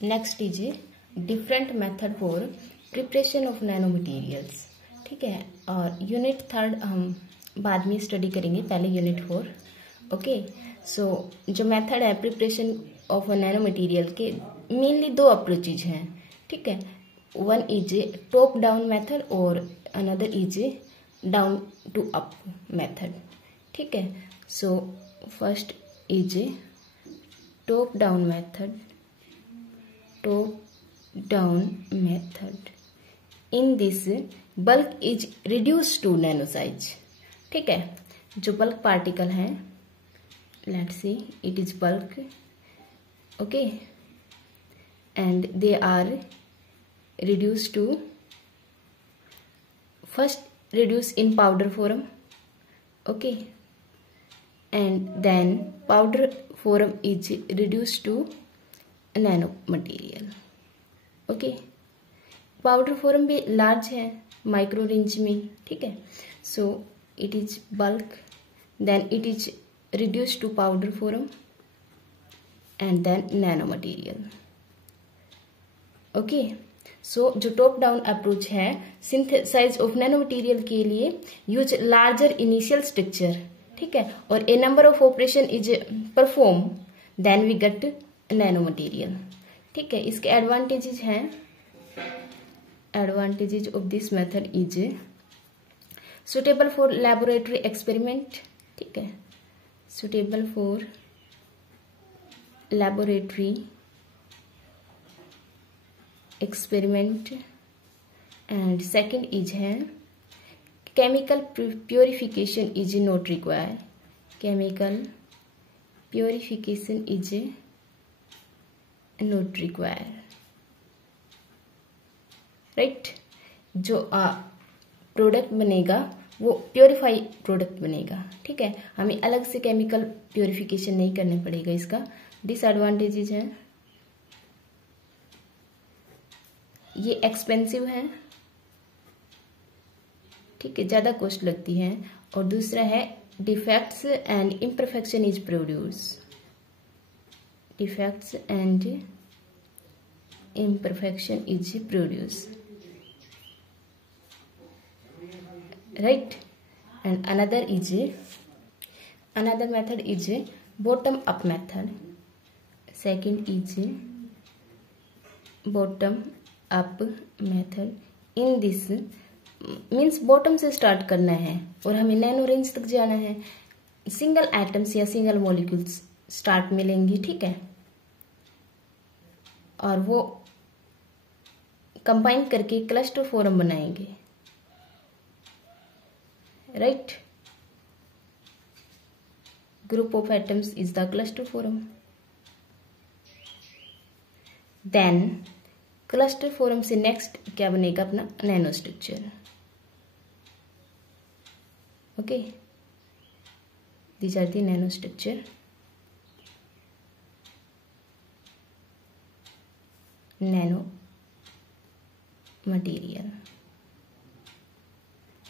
Next is different method for preparation of nano materials. ठीक है, और यूनिट 3 हम बाद में स्टडी करेंगे, पहले यूनिट 4। ओके, सो जो मेथड है प्रिपरेशन ऑफ नैनो मटेरियल के मेनली 2 अप्रोचेज हैं। ठीक है, one is top down method और another is down to up method. ठीक है, so first is top down method. Top down method in this bulk is reduce to nano size. ठीक है, जो बल्क पार्टिकल है, let's see it is bulk, okay, and they are reduced to first reduce in powder form, okay, and then powder form is reduced to nano material, okay। powder form भी large है, micro range में। ठीक है, so it is bulk, then it is reduced to powder form and then nano material, okay। So जो top down approach है synthesize of nano material के लिए use larger initial structure. ठीक है, और a number of operation is perform then we get nano material. ठीक है, इसके एडवांटेजेस हैं। Advantages of this method is suitable for laboratory experiment. ठीक है, suitable for laboratory experiment, and second is है chemical purification is not require. Chemical purification is not require, right. जो product बनेगा वो प्योरीफाई प्रोडक्ट बनेगा। ठीक है, हमें अलग से केमिकल प्योरिफिकेशन नहीं करना पड़ेगा। इसका डिसएडवांटेजेस है, ये एक्सपेंसिव है। ठीक है, ज्यादा कॉस्ट लगती है। और दूसरा है defects and imperfection is produce. Defects and imperfection is produce, right. And another method is bottom up method. Second is bottom up method. In this means bottom से स्टार्ट करना है और हमें नैनो रेंज तक जाना है। सिंगल एटम्स या single molecules start मिलेंगी। ठीक है, और वो कंबाइन करके क्लस्टर फॉर्म बनाएंगे, right. Group of atoms is the cluster form. Then cluster form से नेक्स्ट क्या बनेगा अपना nano structure, okay. These are the nano structure. Nano material,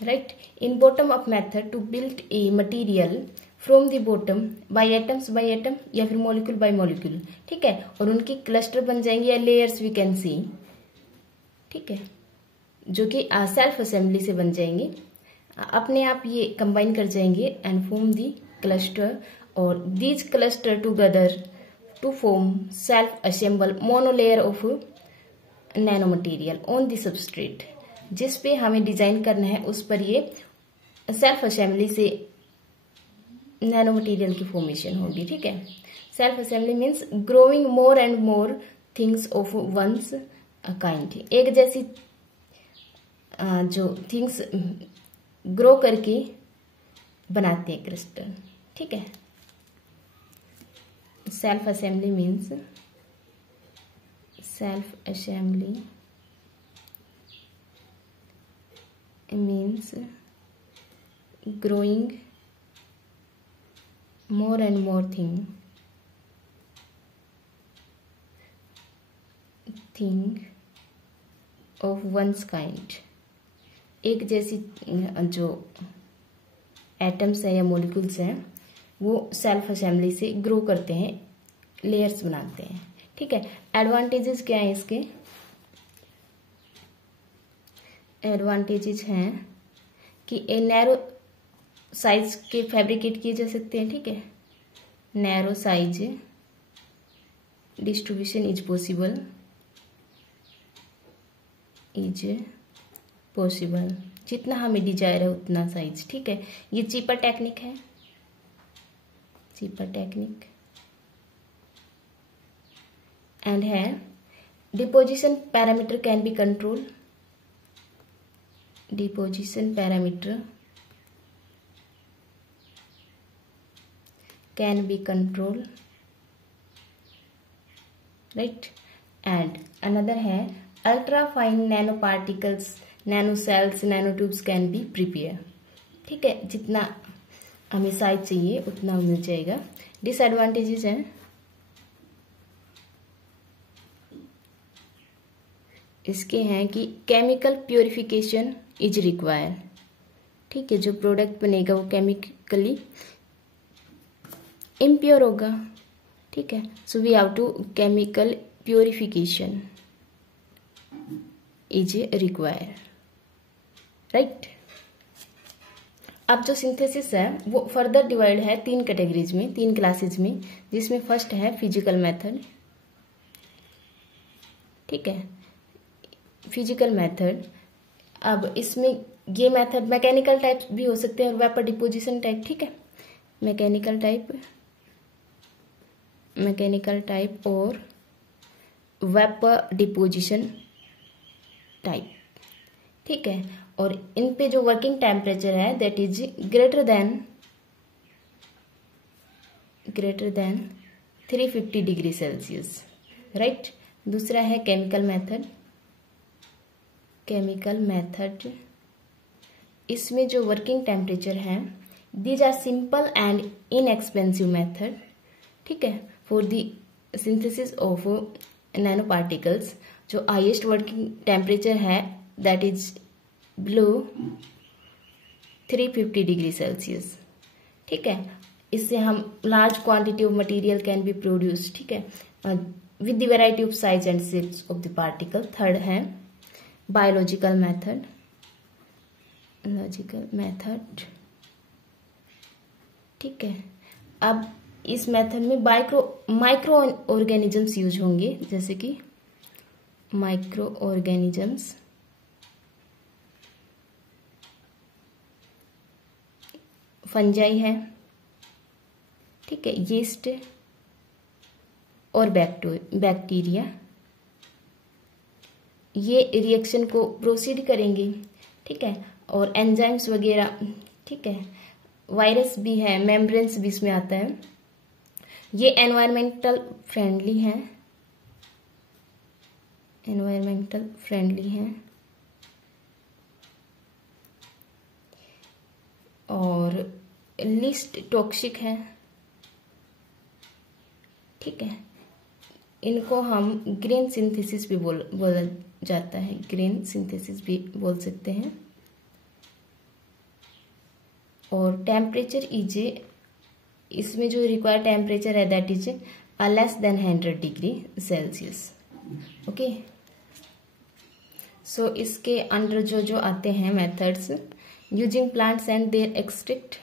right. In bottom up method to build a material from the bottom by atom या फिर molecule by molecule. ठीक है, और उनकी क्लस्टर बन जाएंगे या लेयर्स वी कैन सी। ठीक है, जो कि सेल्फ असेंबली से बन जाएंगे, अपने आप ये कंबाइन कर जाएंगे एंड फॉर्म दी क्लस्टर, और these cluster together to form self assemble monolayer of nano material on the substrate. जिस पे हमें डिजाइन करना है उस पर ये सेल्फ असेंबली से नैनो मटेरियल की फॉर्मेशन होगी। ठीक है, self assembly means growing more and more things of one's kind. एक जैसी जो थिंग्स ग्रो करके बनाते हैं क्रिस्टल। ठीक है, self assembly means growing more and more thing of one's kind। एक जैसी जो एटम्स है या मॉलिक्यूल्स हैं वो सेल्फ असेंबली से ग्रो करते हैं, लेयर्स बनाते हैं। ठीक है। एडवांटेजेस क्या है इसके? एडवांटेजेस हैं कि ए नैरो साइज के फैब्रिकेट किए जा सकते हैं, ठीक है। Narrow size distribution is possible, जितना हमें डिजायर है उतना साइज, ठीक है। ये चीपर टेक्निक है, चीपर टेक्निक। एंड है deposition parameter can be control, deposition parameter can be control, right. And another है ultra fine nano particles, nano cells, nano tubes can be prepare, ठीक है। जितना हमें साइज चाहिए उतना मिल जाएगा। डिसएडवांटेजेस हैं, इसके हैं कि केमिकल प्योरिफिकेशन इज रिक्वायर, ठीक है। जो प्रोडक्ट बनेगा वो केमिकली इम्प्योर होगा, ठीक है। So we have to chemical purification is require, right. अब जो सिंथेसिस है वो फर्दर डिवाइड है 3 कैटेगरीज में, 3 क्लासेज में, जिसमें फर्स्ट है फिजिकल मेथड, ठीक है। फिजिकल मेथड, अब इसमें ये मेथड मैकेनिकल टाइप भी हो सकते हैं और वेपर डिपोजिशन टाइप, ठीक है। मैकेनिकल टाइप और वेपर डिपोजिशन टाइप, ठीक है। और इन पे जो वर्किंग टेम्परेचर है that is greater than 350 degree Celsius, right. दूसरा है केमिकल मेथड, इसमें जो वर्किंग टेम्परेचर है these are simple and inexpensive method, ठीक है, for the synthesis of nano particles. जो हाईएस्ट वर्किंग टेम्परेचर है that is below 350 degree Celsius, ठीक है। इससे हम large quantity of material can be produce, ठीक है, with the variety of size and shapes of the particle. Third है biological method, ठीक है। अब इस मेथड में माइक्रो ऑर्गेनिजम्स यूज होंगे, जैसे कि माइक्रो ऑर्गेनिजम्स, फंजाई है, ठीक है, यीस्ट और बैक्टीरिया, ये रिएक्शन को प्रोसीड करेंगे, ठीक है। और एंजाइम्स वगैरह, ठीक है, वायरस भी है, मेम्ब्रेन्स भी इसमें आता है। ये एनवायरमेंटल फ्रेंडली हैं, और लिस्ट टॉक्सिक है, ठीक है। इनको हम ग्रीन सिंथेसिस भी बोला जाता है, ग्रीन सिंथेसिस भी बोल सकते हैं। और टेम्परेचर इज, इसमें जो रिक्वायर्ड टेम्परेचर है that is less than 100 degree Celsius, okay. So इसके अंडर जो आते हैं methods, using plants and their extract,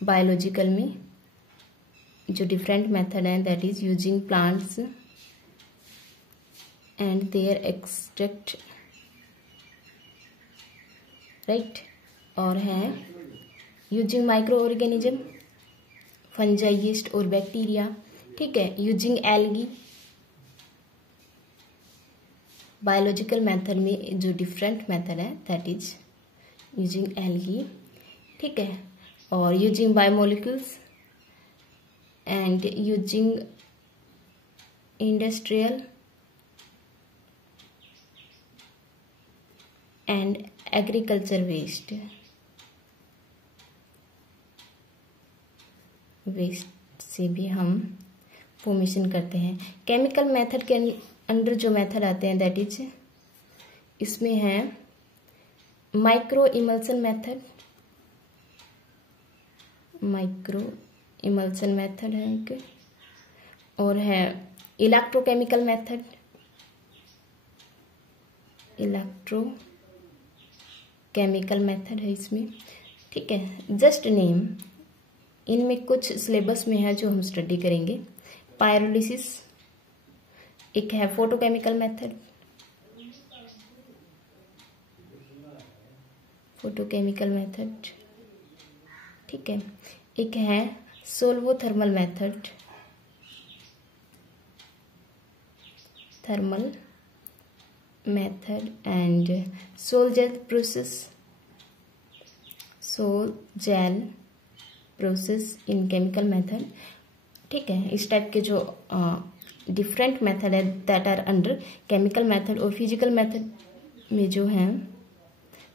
biological में जो डिफरेंट मेथड है that is using plants and their extract, right. और है using micro organism, fungi, yeast और बैक्टीरिया, ठीक है, यूजिंग एल्गी। बायोलॉजिकल मेथड में जो डिफरेंट मेथड है दैट इज यूजिंग एल्गी, ठीक है, और using biomolecules and using industrial and agriculture waste से भी हम फॉर्मेशन करते हैं। केमिकल मेथड के अंडर जो मेथड आते हैं दैट इज, इसमें है माइक्रो इमल्सन मेथड है एक, और है इलेक्ट्रोकेमिकल मेथड, इलेक्ट्रोकेमिकल मेथड है इसमें, ठीक है। जस्ट नेम, इनमें कुछ सिलेबस में है जो हम स्टडी करेंगे। पायरोलिसिस, एक है फोटोकेमिकल मेथड, फोटोकेमिकल मेथड, ठीक है। एक है solvothermal method, thermal method and sol gel process in chemical method, ठीक है। इस टाइप के जो डिफरेंट मेथड है that are under chemical method, और फिजिकल मेथड में जो है,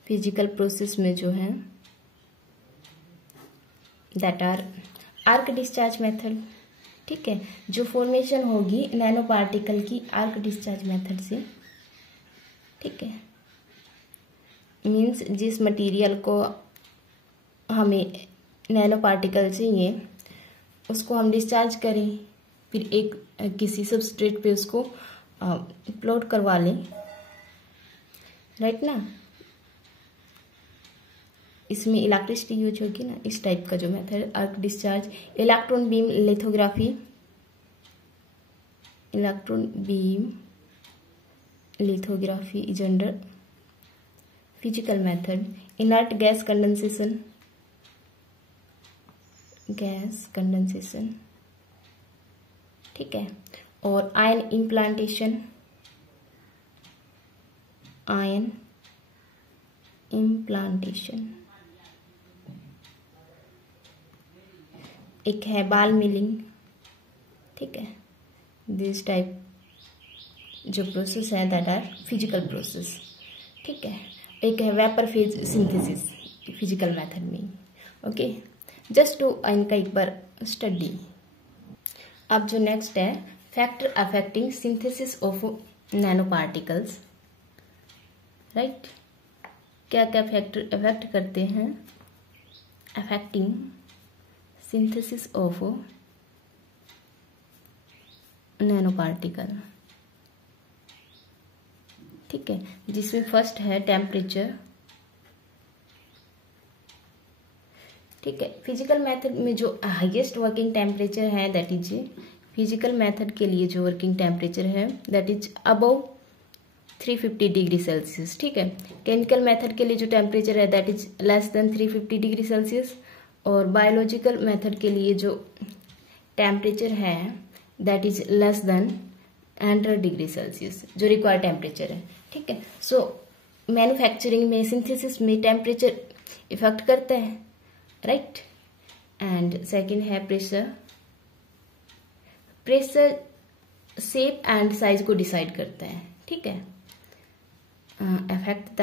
फिजिकल प्रोसेस में जो है that are arc discharge method, ठीक है। जो फॉर्मेशन होगी नैनो पार्टिकल की आर्क डिस्चार्ज मेथड से, ठीक है। मीन्स जिस मटेरियल को हमें नैनो पार्टिकल चाहिए उसको हम डिस्चार्ज करें, फिर एक किसी सबस्ट्रेट पे उसको प्लॉट करवा लें, राइट ना। इसमें इलेक्ट्रिसिटी यूज होगी ना, इस टाइप का जो method arc discharge. Electron beam lithography, electron beam lithography is under physical method. Inert gas condensation, gas condensation, ठीक है। और आयन इम्प्लांटेशन, आयन इम्प्लांटेशन, एक है बाल मिलिंग, ठीक है। दिस टाइप जो प्रोसेस है दैट आर फिजिकल प्रोसेस, ठीक है। एक है vapour phase synthesis physical method में, ओके। जस्ट टू इनका एक बार स्टडी। अब जो नेक्स्ट है factor affecting synthesis of nano particles, right. क्या क्या फैक्टर अफेक्ट करते हैं affecting synthesis of nano particle, ठीक है। जिसमें फर्स्ट है टेम्परेचर, ठीक है। फिजिकल मेथड में जो हाईएस्ट वर्किंग टेम्परेचर है दैट इज, फिजिकल मेथड के लिए जो वर्किंग टेम्परेचर है that is above 350 degree Celsius, ठीक है। केमिकल मेथड के लिए जो टेम्परेचर है that is less then 350 degree Celsius, और बायोलॉजिकल मेथड के लिए जो टेम्परेचर है that is less than 100 degree Celsius जो रिक्वायर्ड टेम्परेचर है, ठीक है। सो मैन्युफैक्चरिंग में सिंथेसिस में टेम्परेचर इफेक्ट करता है, राइट। एंड सेकंड है pressure, pressure shape and size को डिसाइड करता है, ठीक है। Affect the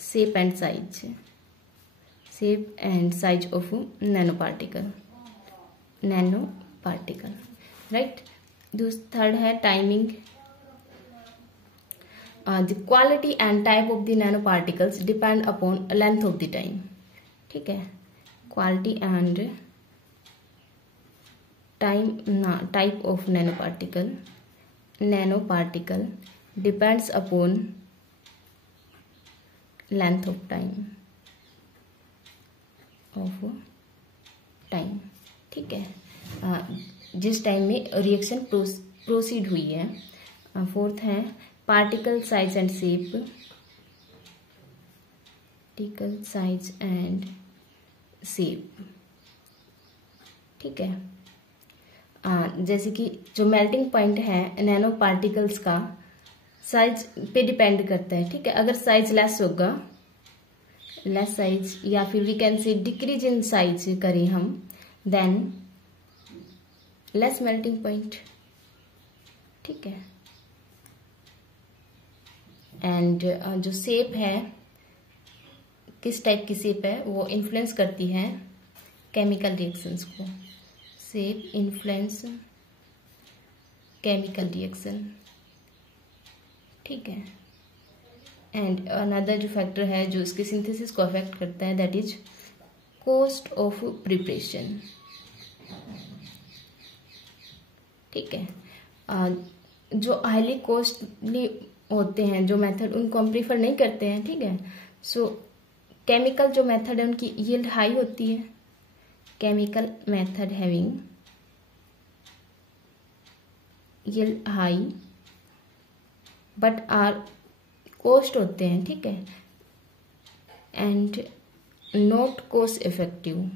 shape and size of nano particle, right. Third है timing, the quality and type of the nanoparticles depend upon length of the time, ठीक है। quality and type of nanoparticle depends upon length of time, ठीक है। जिस time में reaction proceed हुई है। Fourth है particle size and shape, particle size and shape, ठीक है। जैसे कि जो मेल्टिंग पॉइंट है नैनो पार्टिकल्स का साइज पे डिपेंड करता है, ठीक है। अगर साइज लेस होगा, लेस साइज या फिर we can say decrease in size करें हम, देन लेस मेल्टिंग पॉइंट, ठीक है। एंड जो शेप है, किस टाइप की शेप है वो इन्फ्लुएंस करती है केमिकल रिएक्शंस को। शेप इन्फ्लुएंस केमिकल रिएक्शन, ठीक है। एंड अनदर जो फैक्टर है जो इसके सिंथेसिस को अफेक्ट करता है that is cost of preparation, ठीक है। जो हाईली कॉस्टली होते हैं जो मेथड, उनको हम प्रीफर नहीं करते हैं, ठीक है। सो केमिकल जो मेथड है उनकी यील्ड हाई होती है, chemical method having yield high but are cost होते हैं, ठीक है, and not cost effective.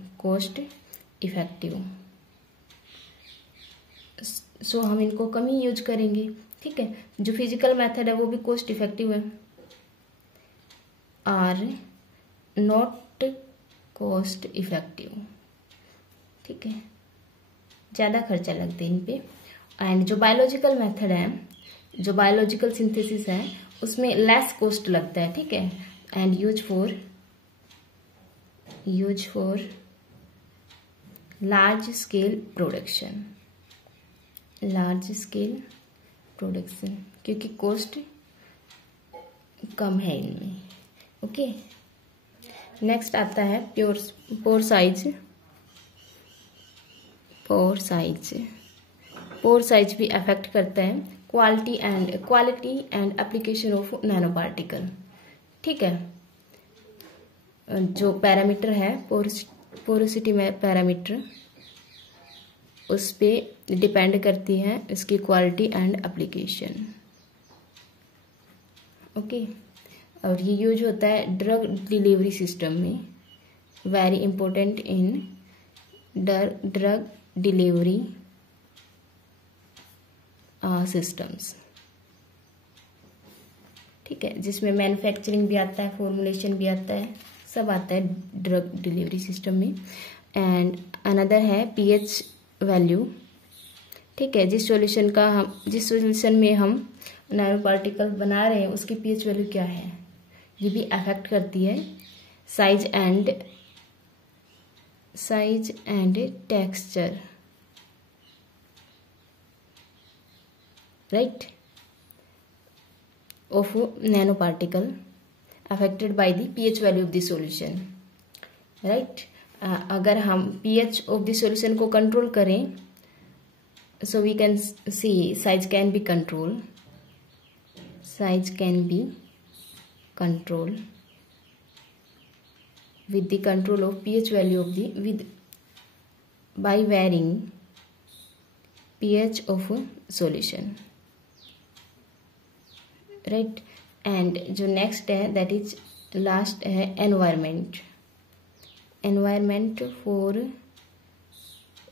So हम इनको कम ही यूज करेंगे, ठीक है। जो फिजिकल मेथड है वो भी कॉस्ट इफेक्टिव है, आर नॉट कॉस्ट इफेक्टिव, ठीक है, ज़्यादा खर्चा लगता है इन पे। एंड जो बायोलॉजिकल मेथड है, जो बायोलॉजिकल सिंथेसिस है, उसमें लेस कॉस्ट लगता है, ठीक है, and use for large scale production, क्योंकि कॉस्ट कम है इनमें। ओके, नेक्स्ट आता है पोर साइज भी अफेक्ट करता है quality and application of nano particle, ठीक है। जो पैरामीटर है पोरोसिटी में पैरामीटर, उस पे डिपेंड करती है इसकी क्वालिटी एंड एप्लीकेशन। ओके, और ये यूज होता है ड्रग डिलीवरी सिस्टम में, very important in drug delivery systems, ठीक है, जिसमें मैन्युफैक्चरिंग भी आता है, फॉर्मुलेशन भी आता है, सब आता है ड्रग डिलीवरी सिस्टम में। एंड अनदर है पीएच वैल्यू, ठीक है, जिस सॉल्यूशन में हम नैनो पार्टिकल बना रहे हैं उसकी पीएच वैल्यू क्या है, ये भी अफेक्ट करती है size and texture, right, of nano particle affected by the pH value of the solution, right. अगर हम पीएच ऑफ द सॉल्यूशन को कंट्रोल करें, so we can see size can be control with the control of pH value of the by varying pH of solution, right। and जो next है that is last है environment for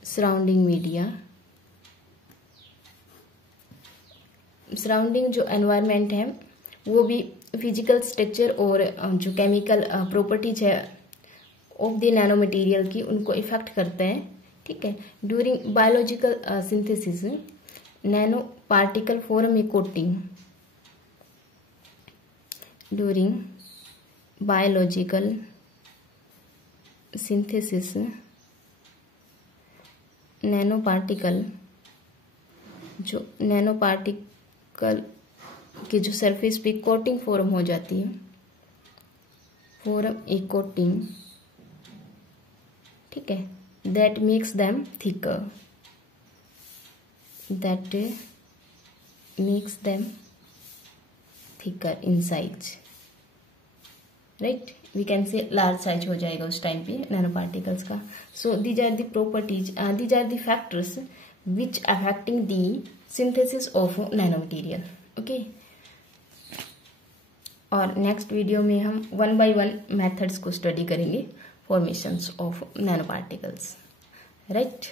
surrounding media। Surrounding जो environment है वो भी physical structure और जो chemical properties है ऑफ द नैनो मटेरियल की, उनको इफेक्ट करते हैं, ठीक है। During biological synthesis nano particle form a coating, during biological synthesis nano particle की जो सरफेस पे कोटिंग फॉर्म हो जाती है, फॉर्म ए कोटिंग, ठीक है, that makes them thicker in size, right. We can say large size हो जाएगा उस टाइम पे नैनो पार्टिकल्स का। So these are the properties, these are the factors which affecting the synthesis of nano material, okay. और next video में हम 1 by 1 methods को study करेंगे formations of nano particles, right.